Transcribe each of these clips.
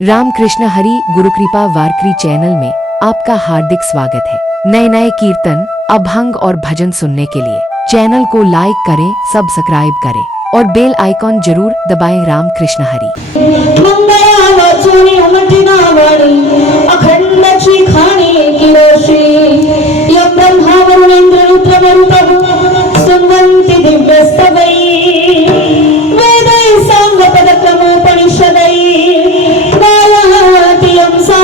रामकृष्ण हरि गुरुकृपा वारकरी channel में आपका हार्दिक स्वागत है। नए नए कीर्तन, अभंग और भजन सुनने के लिए चैनल को लाइक करें, सब्सक्राइब करें और बेल आइकॉन जरूर दबाएं। रामकृष्ण हरि। अखंडची खाणी किरोशी यम ब्रह्मा वरुणेंद्र रुद्र सुनवंति दिव्यस्तवै वेदै सांग पदक्रमोपनिषदै गायति यम सामगः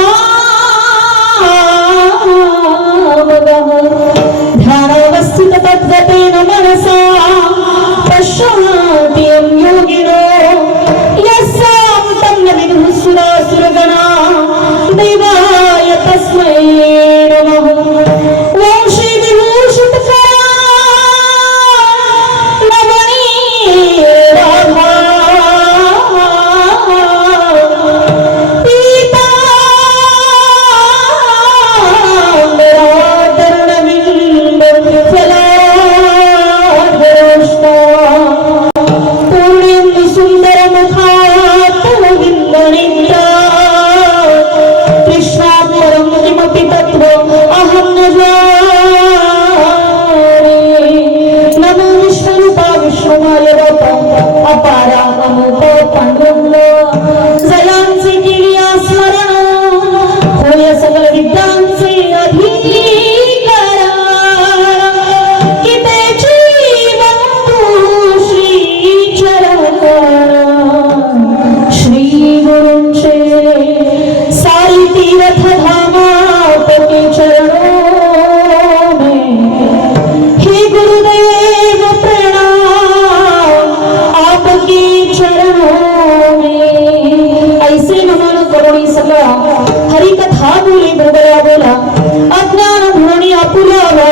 ध्यानावस्थित तद्गतेन मनसा पश्यन्ति यम योगिनो यस्यां तं न विदुः सुरासुरगणा देवाय तस्मै नमः। ओम श्री विभूषित नवनीराभा पीताम्बराधरणविन्द फलाधरोष्टा पूर्णेन्दु सुन्दरमुखात्तविन्दनिता कृष्णात् परं किमपि तत्त्वम् अहं न जाने। नमो विश्वरूपा विश्वमाय रूपा अपारा अमोघ पांडुरंग जयांचे केलिया स्मरण होय सकल विद्यांचे अधिकारा की तेची वंदू श्री चरण श्री गुरूंचे साई तीर्थ धामा आपके चरणों में हे गुरुदेव प्रणाम आपके चरणों में। ऐसे नमन करुणी सगळा हरि कथा बोले बोबया बोला अज्ञान म्हणणी आपुलावा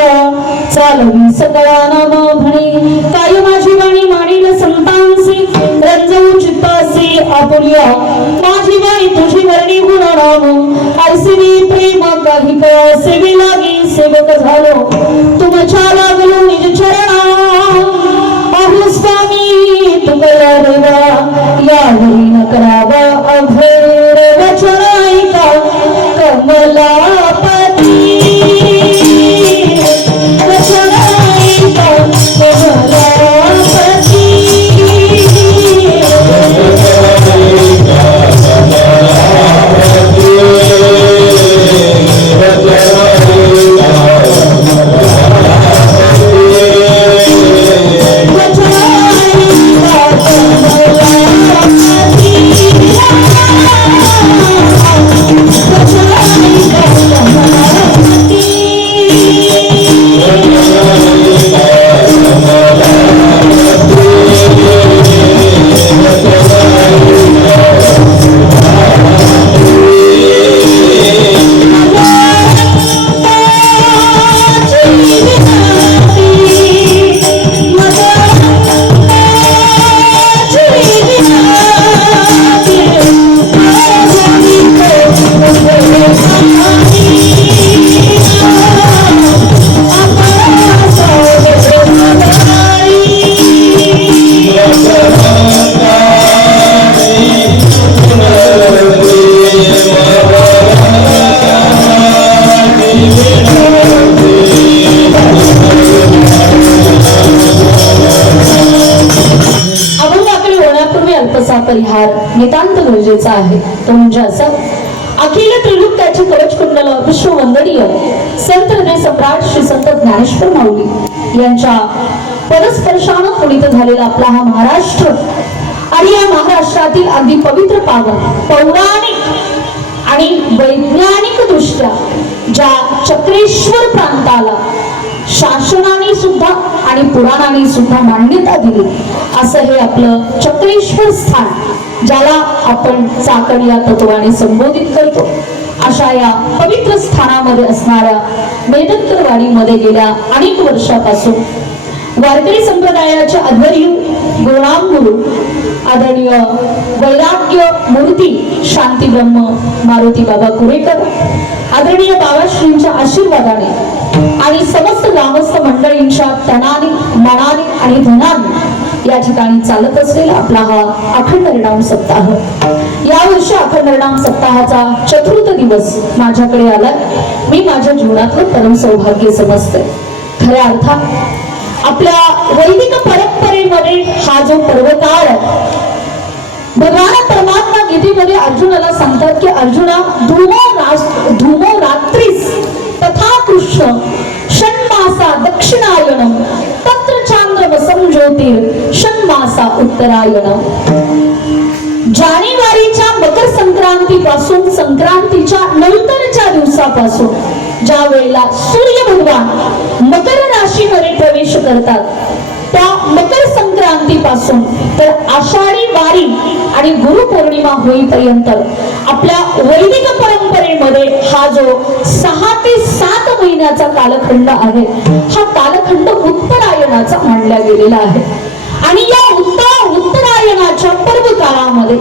चालवी सकळा नाम म्हणे काय माझी वाणी माणील संतांचे रंजवू चित्तासे आपुलिया माझी वाणी तुझी वर्णी गुण नाम ऐसे प्रेम काही का सेवे लागी सेवक झालो तुमच्या लागलो निज चरणा अहो स्वामी तुकया देवा यावेळी न करावा अघोर वचन ऐका कमलापती वचन ऐका कमलापती परिहार नितांत गरजेचा आहे। तो म्हणजे असं अखिल त्रिलोक्याचे कवच कुंडल विश्ववंदनीय संत हृदय सम्राट श्री संत ज्ञानेश्वर माऊली यांच्या पदस्पर्शाने पुनीत झालेला आपला हा महाराष्ट्र आणि या महाराष्ट्रातील अगदी पवित्र पावन पौराणिक आणि वैज्ञानिक दृष्ट्या ज्या चक्रेश्वर प्रांताला शासनाने सुद्धा आणि पुराणाने सुद्धा मान्यता दिली असं हे आपलं चक्रेश्वर स्थान ज्याला आपण चाकण या तत्वाने संबोधित करतो अशा या पवित्र स्थानामध्ये असणाऱ्या मेदंतरवाडीमध्ये गेल्या अनेक वर्षापासून वारकरी संप्रदायाचे आध्वर्य गुरुनामगुरु आदरणीय वैराग्य मूर्ती शांती ब्रह्म मारुती बाबा कुरेकर आदरणीय बाबाश्रींच्या आशीर्वादाने आणि समस्त ग्रामस्थ मंडळींच्या तनाने मनाने आणि धनाने या ठिकाणी चालत असलेला आपला हा अखंड हरिनाम सप्ताह, यावर्षी अखंड हरिनाम सप्ताहाचा चतुर्थ दिवस माझ्याकडे आलाय. मी माझ्या जीवनातलं परम सौभाग्य समजते. खऱ्या अर्थात आपल्या वैदिक परंपरेमध्ये हा जो पर्वकाळ आहे, भगवान परमात्मा गीतेमध्ये अर्जुनाला सांगतात की अर्जुना, धूमो रात्रीस तथा कृष्ण षण्मासा दक्षिणायनम तत्र चांद्रमसं ज्योतिर षण्मासा उत्तरायणम. जानेवारीच्या मकर संक्रांती पासून संक्रांतीच्या नंतरच्या दिवसापासून ज्या वेळेला सूर्य भगवान मकर राशीमध्ये प्रवेश करतात, त्या मकर संक्रांती पासून तर आषाढी वारी आणि गुरुपौर्णिमा होईपर्यंत आपल्या वैदिक परंपरेमध्ये हा जो 6 ते 7 महिन्याचा कालखंड आहे, हा कालखंड उत्तरायणाचा मानला गेलेला आहे. आणि या उत्तरायणाच्या पर्व काळामध्ये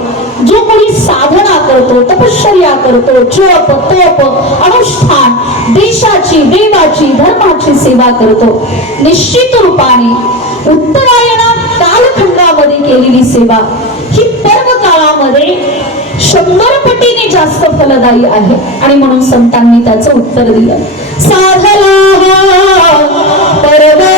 जो कोणी साधना करतो, तपश्चर्या करतो, जप तप अनुष्ठान, देशाची देवाची धर्माची सेवा करतो, निश्चित रूपाने उत्तरायणा कालखंडामध्ये केलेली सेवा ही पर्व काळामध्ये 100 पटीने जास्त फलदायी आहे. आणि म्हणून संतांनी त्याचं उत्तर दिलं, साधला पर्वकाळ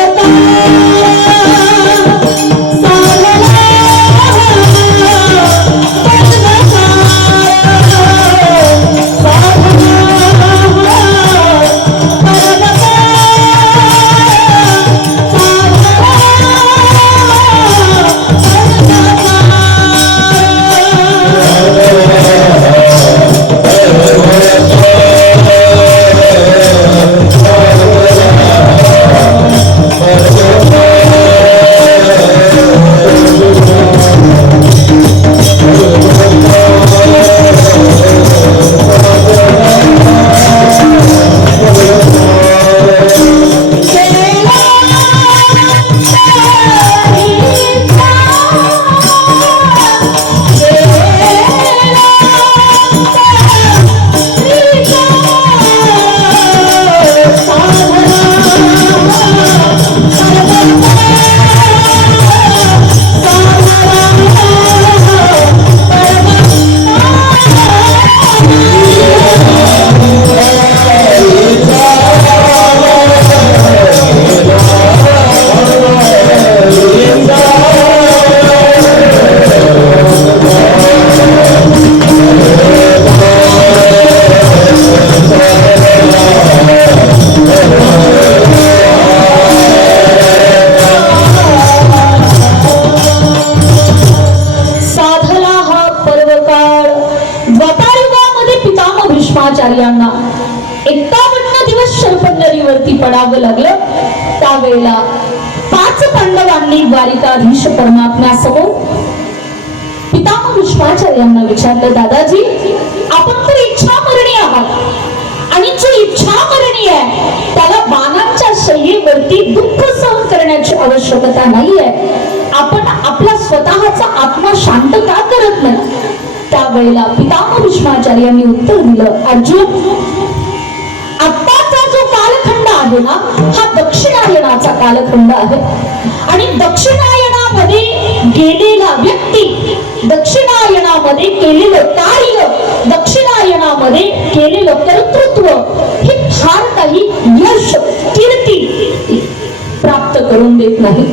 भीष्माचार्यांना 51 दिवस शरपंजरीवरती पडावं लागलं. त्यावेळेला 5 पांडवांनी द्वारिकाधीश परमात्म्यासमोर पितामह भीष्माचार्यांना विचारलं, दादाजी आपण तर इच्छामरणी आहात आणि जो इच्छामरणी आहे त्याला बाणांच्या शय्येवरती दुःख सहन करण्याची आवश्यकता नाहीये. आपण आपला स्वतःचा आत्मा शांत का करत नाही? त्यावेळेला पितामह भीष्माचार्यांनी उत्तर दिलं, अर्जुन आत्ताचा जो कालखंड आहे ना, हा दक्षिणायनाचा कालखंड आहे. आणि दक्षिणायनामध्ये गेलेला व्यक्ती, दक्षिणायनामध्ये केलेलं कार्य, दक्षिणायनामध्ये केलेलं कर्तृत्व हे फार काही यश कीर्ती प्राप्त करून देत नाही.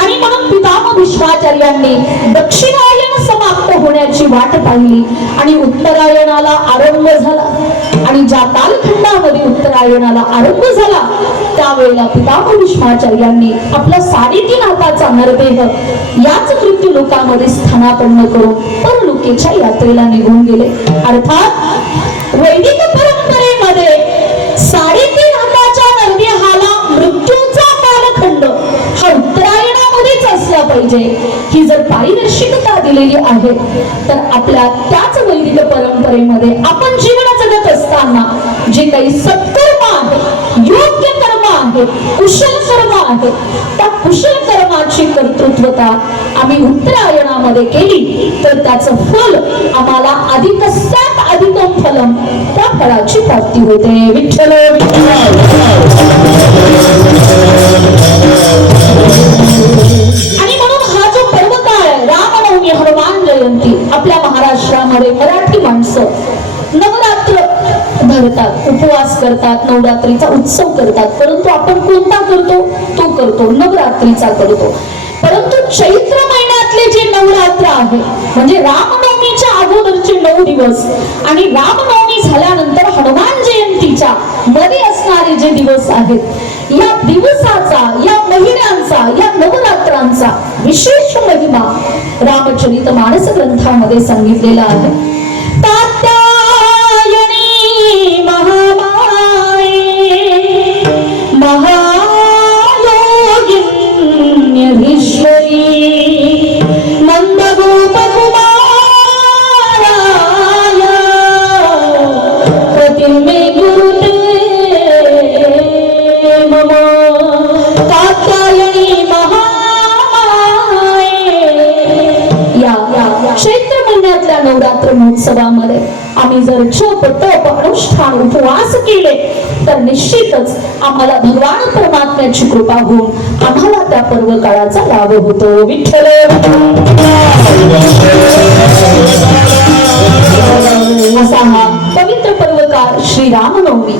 आणि म्हणून पितामह भीष्माचार्यांनी दक्षिणायन समाप्त होण्याची वाट पाहिली आणि उत्तरायणाला आरंभ झाला. आणि ज्या कालखंडामध्ये उत्तरायणाला आरंभ झाला त्यावेळेला पितामह भीष्माचार्यांनी आपला 3.5 हाताचा नरदेह याच मृत्यू लोकामध्ये स्थानापन्न करून परलोकीच्या यात्रेला निघून गेले. अर्थात वैदिक परंपरेमध्ये 3.5 हाताच्या नरदेहाला मृत्यूचा कालखंड हा उत्तरायणामध्येच असला पाहिजे, ही जर पारिदर्शिकता दिलेली आहे तर आपल्या त्याच वैदिक परंपरेमध्ये आपण जीवन जगत असताना जे काही सत्कर्म आहे, योग्य कर्म आहे, कुशल कर्म आहे, त्या कुशल कर्माची कर्तृत्वता आम्ही उत्तरायणामध्ये केली तर त्याचं फल आम्हाला अधिकस्यात अधिकम फलम, त्या फळाची प्राप्ती होते. विठ्ठल आणि म्हणून हा नवरात्र धरतात, उपवास करतात, नवरात्रीचा उत्सव करतात, परंतु आपण कोणता करतो? तो करतो नवरात्रीचा करतो. परंतु चैत्र महिन्यातले जे नवरात्र आहे म्हणजे रामनवमीच्या अगोदरचे 9 दिवस आणि रामनवमी झाल्यानंतर हनुमान जयंतीच्या मध्ये असणारे जे दिवस आहेत, या दिवसाचा, या महिन्यांचा, या नवरात्रांचा विशेष महिमा रामचरित मानस ग्रंथामध्ये सांगितलेला आहे. तात्यायनी महामाये महायोगिन्यधीश्वरी नंदगोपकुमाराय प्रतिमे गुरुते मम. कात्यायनी महामाये या चैत्र महिन्यातल्या नवरात्र महोत्सवामध्ये आम्ही जर जप तप अनुष्ठान उपवास केले तर निश्चितच आम्हाला भगवान परमात्म्याची कृपा होऊन आम्हाला त्या पर्व काळाचा लाभ होतो. विठ्ठल. असा हा पवित्र पर्वकाळ श्री रामनवमी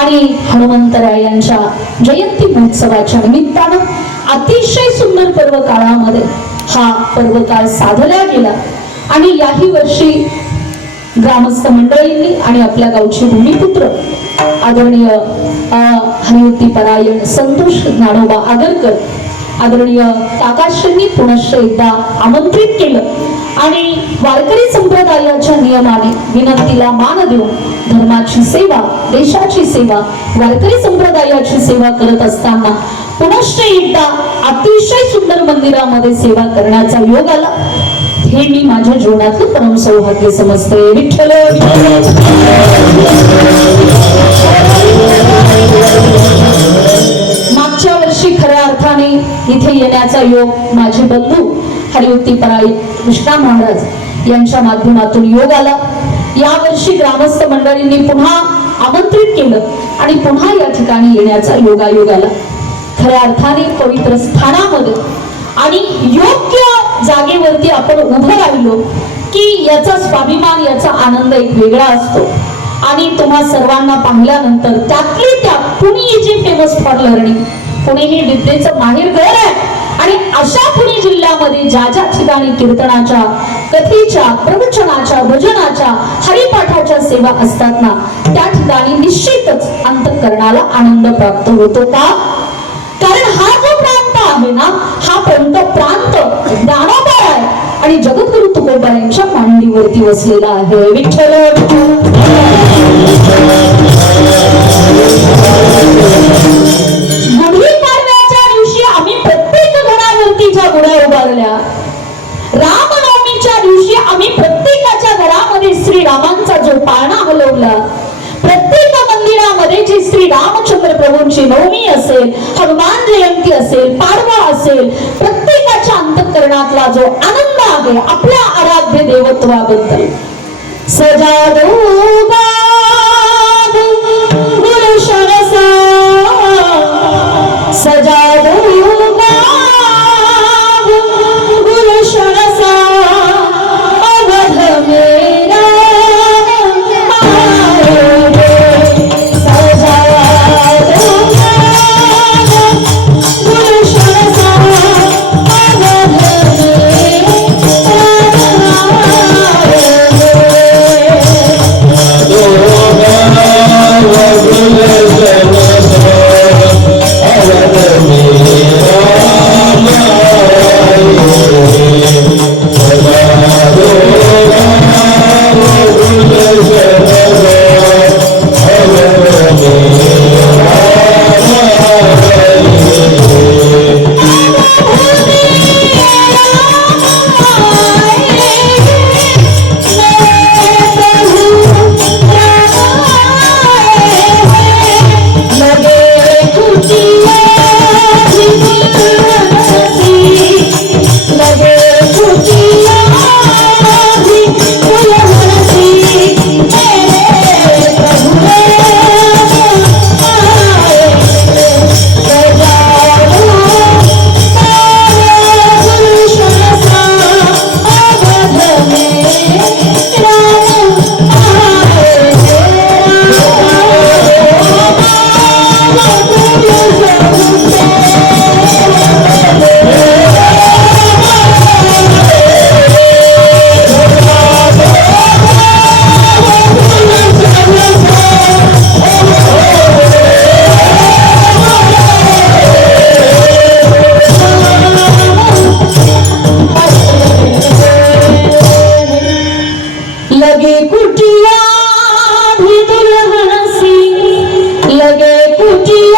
आणि हनुमंतरायांच्या जयंती महोत्सवाच्या निमित्तानं अतिशय सुंदर पर्व काळामध्ये हा पर्वकाळ साधला गेला. आणि याही वर्षी ग्रामस्थ मंडळींनी आणि आपल्या गावचे भूमिपुत्र आदरणीय हरिवती परायण संतोष ज्ञानोबा आगरकर आदरणीय काकाश्रींनी पुनश्च एकदा आमंत्रित केलं आणि वारकरी संप्रदायाच्या नियमाने विनंतीला मान देऊन धर्माची सेवा, देशाची सेवा, वारकरी संप्रदायाची सेवा करत असताना पुनश्च एकदा अतिशय सुंदर मंदिरामध्ये सेवा करण्याचा योग आला. हे मी माझ्या जीवनातलं परम सौभाग्य समजते. विठ्ठल. मागच्या वर्षी खऱ्या अर्थाने इथे येण्याचा योग माझे बंधू हरिवती पराई कृष्णा महाराज यांच्या माध्यमातून योग आला. या वर्षी ग्रामस्थ मंडळींनी पुन्हा आमंत्रित केलं आणि पुन्हा या ठिकाणी येण्याचा योगायोग आला. खऱ्या अर्थाने पवित्र स्थानामध्ये आणि योग्य जागेवरती आपण उभं राहिलो की याचा स्वाभिमान, याचा आनंद एक वेगळा असतो. आणि तुम्हा सर्वांना पाहिल्यानंतर त्यातली त्यात पुणे जे फेमस फॉर लर्निंग, पुणे हे विद्येचं माहेर घर आहे आणि अशा पुणे जिल्ह्यामध्ये ज्या ज्या ठिकाणी कीर्तनाच्या, कथेच्या, प्रवचनाच्या, भजनाच्या, हरिपाठाच्या सेवा असतात ना, त्या ठिकाणी निश्चितच अंतःकरणाला आनंद प्राप्त होतो. का? कारण हा जो प्रांत आहे ना, हा प्रांत ज्ञानोबा आहे आणि जगद्गुरु तुकोबा यांच्या मांडीवरती वसलेला आहे. विठ्ठल. गुढी पाडव्याच्या दिवशी आम्ही प्रत्येक घरावरती ज्या गुढ्या उभारल्या, रामनवमीच्या दिवशी आम्ही प्रत्येकाच्या घरामध्ये श्रीरामांचा जो पाळणा हलवला, प्रत्येक मंदिरामध्ये जी श्री रामचंद्र प्रभूंची नवमी असेल, हनुमान जयंती असेल, पाडवा असेल, प्रत्येकाच्या अंतःकरणातला जो आनंद आहे आपल्या आराध्य देवत्वाबद्दल. सजादो बाग गुलशनसा, सजादो बाग गुलशनसा, अवध मेरा तुझी